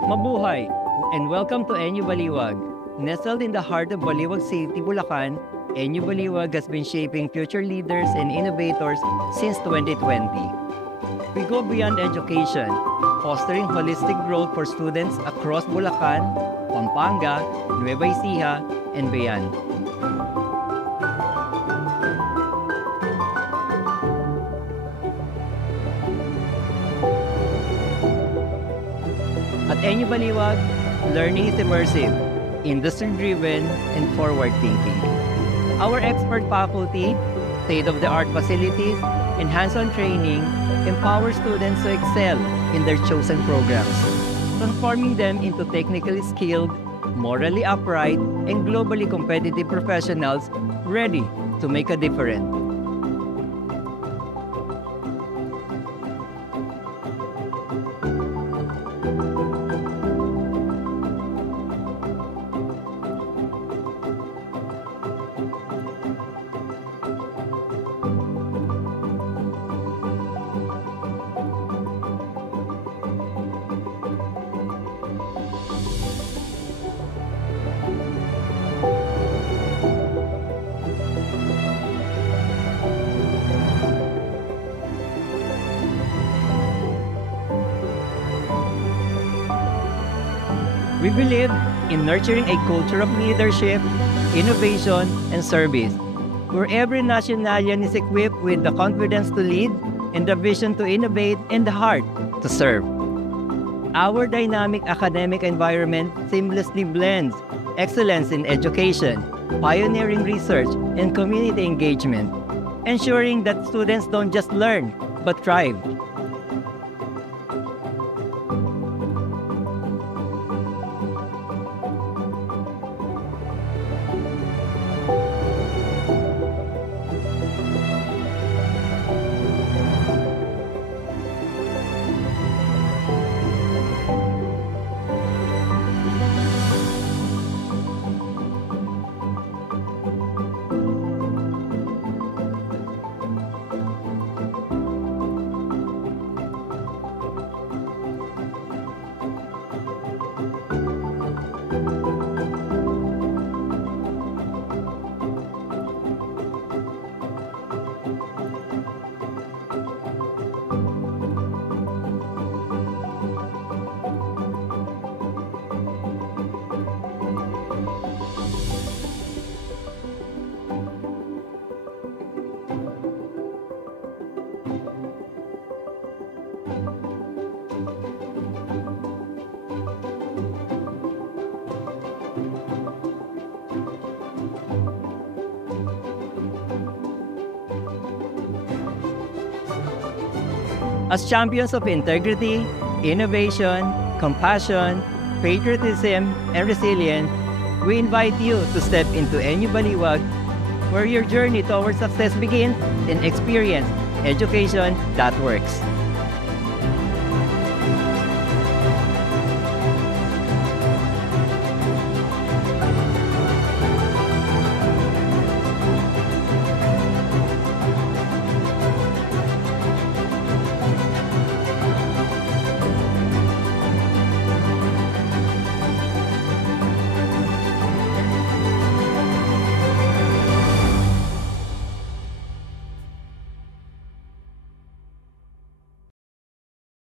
Mabuhay and welcome to Enyo Baliwag. Nestled in the heart of Baliwag City, Bulacan, Enyo Baliwag has been shaping future leaders and innovators since 2020. We go beyond education, fostering holistic growth for students across Bulacan, Pampanga, Nueva Ecija, and beyond. At Enyo Baliwag, learning is immersive, industry-driven, and forward-thinking. Our expert faculty, state-of-the-art facilities, and hands-on training empower students to excel in their chosen programs, transforming them into technically skilled, morally upright, and globally competitive professionals ready to make a difference. We believe in nurturing a culture of leadership, innovation, and service, where every nationalian is equipped with the confidence to lead and the vision to innovate and the heart to serve. Our dynamic academic environment seamlessly blends excellence in education, pioneering research, and community engagement, ensuring that students don't just learn, but thrive. As champions of integrity, innovation, compassion, patriotism, and resilience, we invite you to step into Enyo Baliwag, where your journey towards success begins and experience education that works.